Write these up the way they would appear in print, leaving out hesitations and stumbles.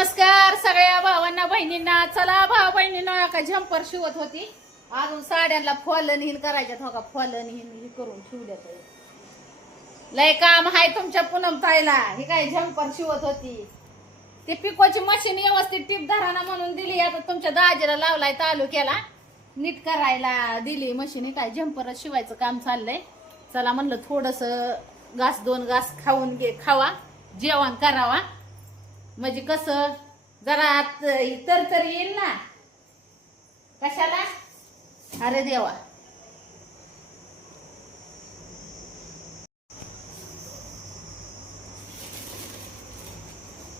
नमस्कार सगळ्या भावांना बहिणींना. चला भाऊ बहिणींना का झंपर शिवत होती. अजून साड्यांना फॉलन हिन करायच्यात. हो का फॉलन हिन करून ठेवल्यात. लय काम हाय तुमच्या पूनम ताईला. ही काय झंपर शिवत होती. ती पिकोची मशीन व्यवस्थित टीप धराना म्हणून दिली. आता तुमच्या दाजीला लावलाय तालुक्याला नीट करायला दिली मशीन. ही काय झंपर शिवायचं काम चाललंय. चला म्हणलं थोडस घास दोन घास खावा जेवण करावा म्हणजे कसं जरा तर येईल ना. कशाला अरे देवा.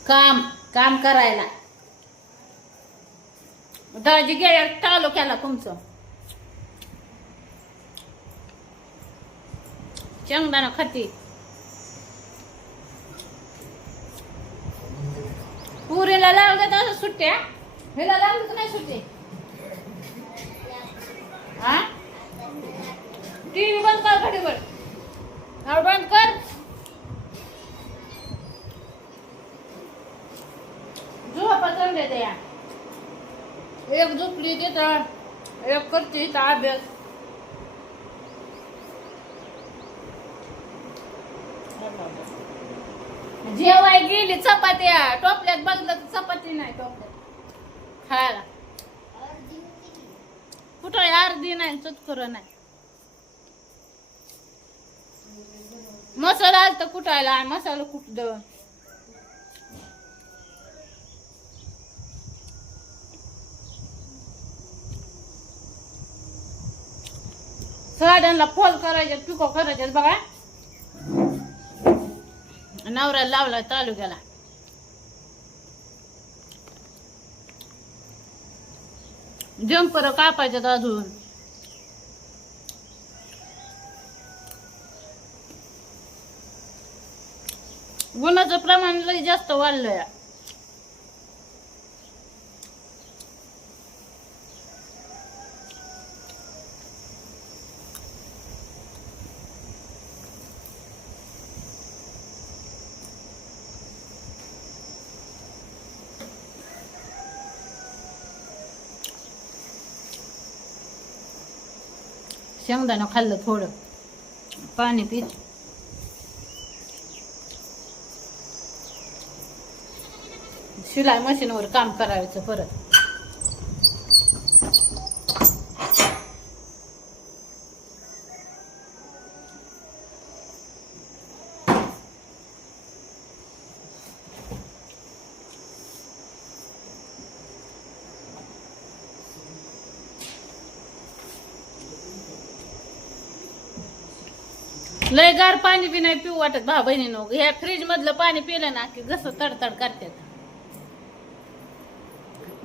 काम काम करायला दाजी गेल्या तालुक्याला तुमचं शेंगदाणा खाती. पुरीला लावलं तर सुट्ट्या हिला लावलं तर नाही सुट्टी. हा टीव्ही बंद कर घडीवर बंद कर. झोपा चांगले द्या. एक झोपली तिथं एक करते इथं अभ्यास. जेवाय गेली चपात्या टोपल्यात बघलं तर चपाती नाही टोपल्यात खायला. कुठं अर्धी नाही चतकुर नाही. मसाला आलता कुठायला मसाला कुठद. साड्यांना फॉल करायचे पिको करायचे बघा. नवऱ्याला लावलाय तालुक्याला. जंपर कापायच्यात अजून. गुणाचं प्रमाण लई जास्त वाढलंय. शेंगदाणा खाल्लं थोडं पाणी पीत. शिलाई मशीनवर काम करायचं परत. लय गार पाणी बी नाही पिऊ वाटत भाऊ बहिणीनो. ह्या फ्रीज मधलं पाणी पिलं ना की कसं तडतड करतात.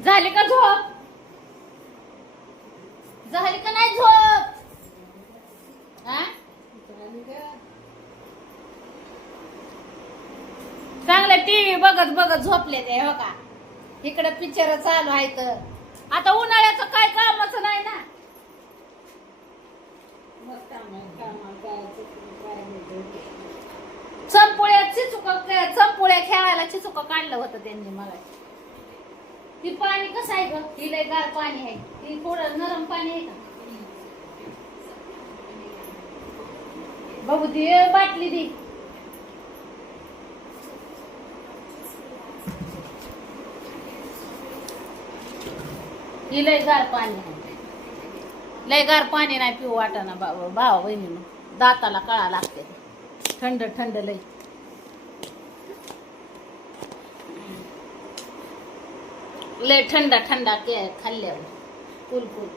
झाली का झोप. झाली का नाही झोप. चांगलं टीव्ही बघत बघत झोपले ते हो का. इकडे पिक्चर चालू आहे. तर आता उन्हाळ्याचं काय कामच नाही ना. चंपुळ्या खेळायला चिचुका काढलं होतं त्यांनी मला. ती पाणी कसं आहे ग. ही लय गार पाणी आहे. ती थोडं नरम पाणी आहे का बघू. ती बाटली दी. ही लय गार पाणी आहे. लय गार पाणी नाही पिऊ वाटाना भावा बहिणीनं. दाताला कळा लागते. थंड थंड लय. लय थंडा थंडा खाल्ल्यावर कुलकुल.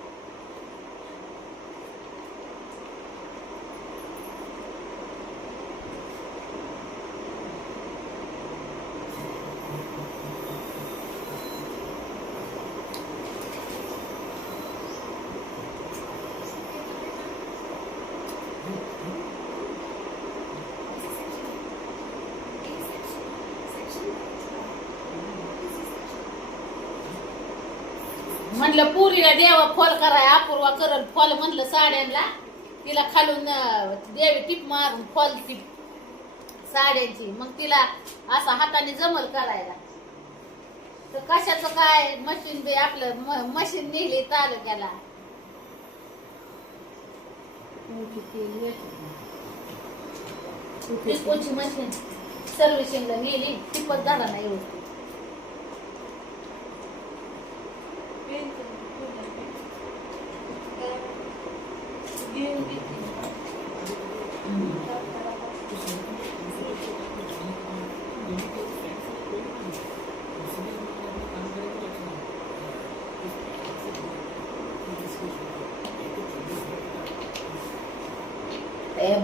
म्हणलं पुरीला देवा फॉल कराय. अपूर्वा करल फॉल म्हणलं साड्यांना. तिला खालून देवी टिप मारून फॉल टिप साड्यांची. मग तिला असा हाताने जमल करायला. तर कशाचं काय मशीन बी आपलं मशीन नेली तालुक्याला. कोणची मशीन सर्व्हिसिंगला नेली ती पण झाला नाही व्यवस्थित.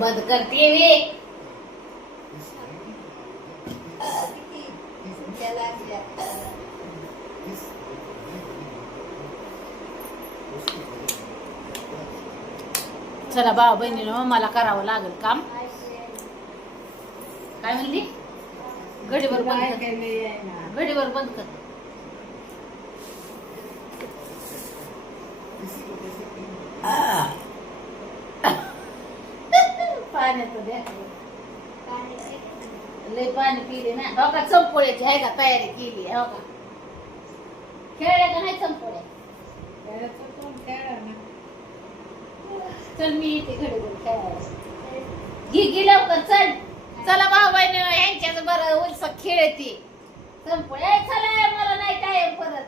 बंद करते वे. चला भाऊ बहिणीनं मला करावं लागेल काम. काय म्हणली? घडीवर बंद कर. घडीवर बंद कर. पाण्याचं द्या. लय पाणी पिले ना. हो का चंपोळ्याची आहे का तयारी केली? हो का खेळल्या का नाही चंपोळ्या? चल मी येते घडीवर खेळायला. घे लवकर चल. चला भाऊ बहिणी यांच्याच बरं उलस खेळते चंपोळ्या. चला मला नाही टाइम परत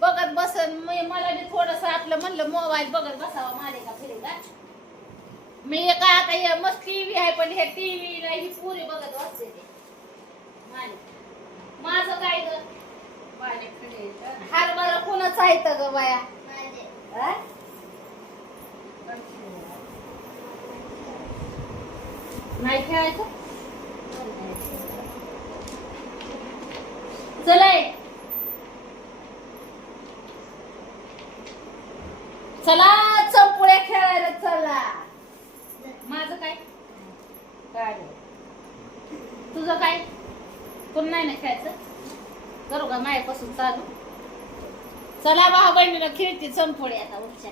बघत बसन. मला बी थोडस आपलं म्हणलं मोबाईल बघत बसावा मालिका फिरेगा. मी काय आता मस्त टीव्ही आहे पण हे टीव्हीला ही पुरी बघत बसते ते माझं काय ग? हरभरा कोणाच आहे ग बाया? नाही खेळायचं. चलाय चला चंपुळ्या खेळायला चला. माझं काय काय तुझं काय? तुला नाही ना खेळायचं? करू का मायापासून चालू? चला भाऊ बहिणीला खेळते चंपुळे आता उठच्या.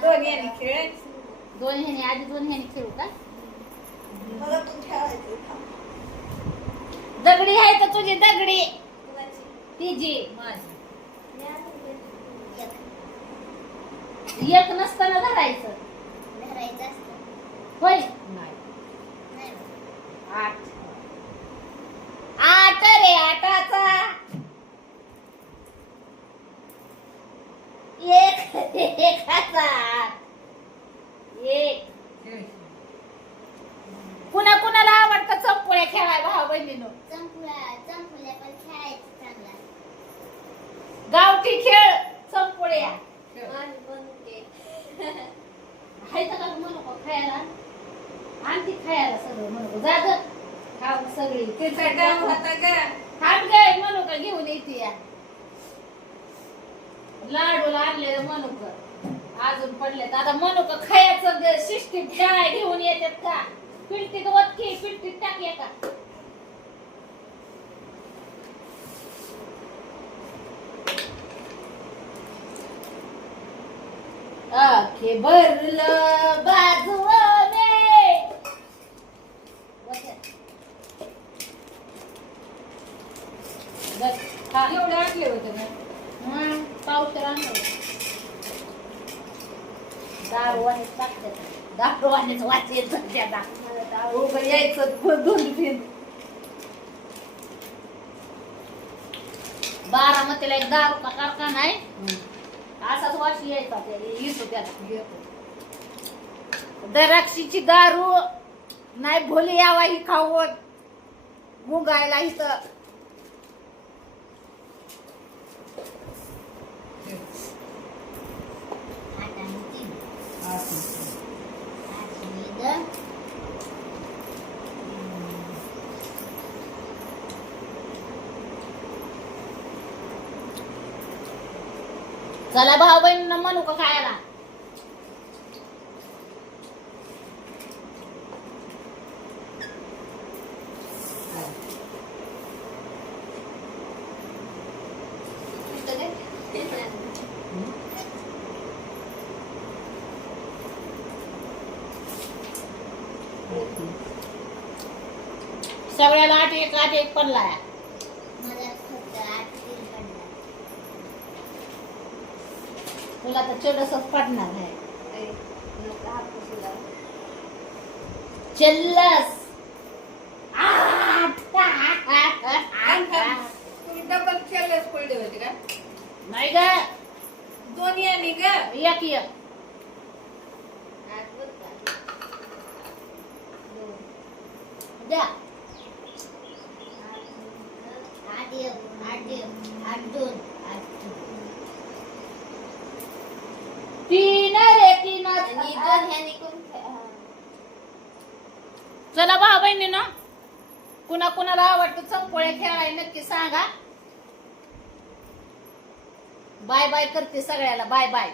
दोन ह्यानी खेळायचं. दोन ह्यानी आधी दोन ह्यानी खेळू का? मला तू खेळायचं. दगडी आहे तर तुझी दगडी तिची माझी एक नसताना धरायचं. होय नाही. आठ आठ रे आठाचा एकाचा एक. कुणा कुणाला आवडतं चंपुळ्या खेळाय भाऊ बहिणीनो? चंपुल्या पण खेळायचं चांगला. गावठी खेळ चंपुळ्या हाय का म्हणू का खायला? आणखी खायला सगळं म्हणू जा ग खाऊ सगळी. तिचा गाव होता का? थांब गे म्हणू का घेऊन येते या. लाडूला आणले म्हणू का अजून पडले आता म्हणू का खायचं सिस्टीम खेळाय घेऊन येतात का? पिलटीत वतकी पिलटीत टाकले का? आखे भरलं बाजूने एवढं आणले होते ना. पावशेर आणलं दारूवानेच टाकतात. दारूवानेच वाचायचं त्याला यायचं दोन तीन. बारामतीला एक दारू का कारखाना आहे असाच वाशी यायचा येतो त्याला. द्राक्षीची दारू नाही भोली यावा ही खाऊन गुंगायला इथं. चला भाऊ बहिणींना म्हणू का खायला? सगळ्याला आठ एक पडला. मला फक्त 8 तुला तर चडसच पडणार आहे. ए, नको हात पुसू लाव. चल्लस तुम्ही डबल चेलच पडले होते का नाही ग, दोन्ही आणि ग एक एक द्या. आठ दोन तीन रे तीन. आणि दोन ह्याने करून चला भाऊ बहिणींनो, कुणा कुणाला आवडतं चंपोळ्या खेळायला नक्की सांगा. बाय बाय करते सगळ्याला, बाय बाय.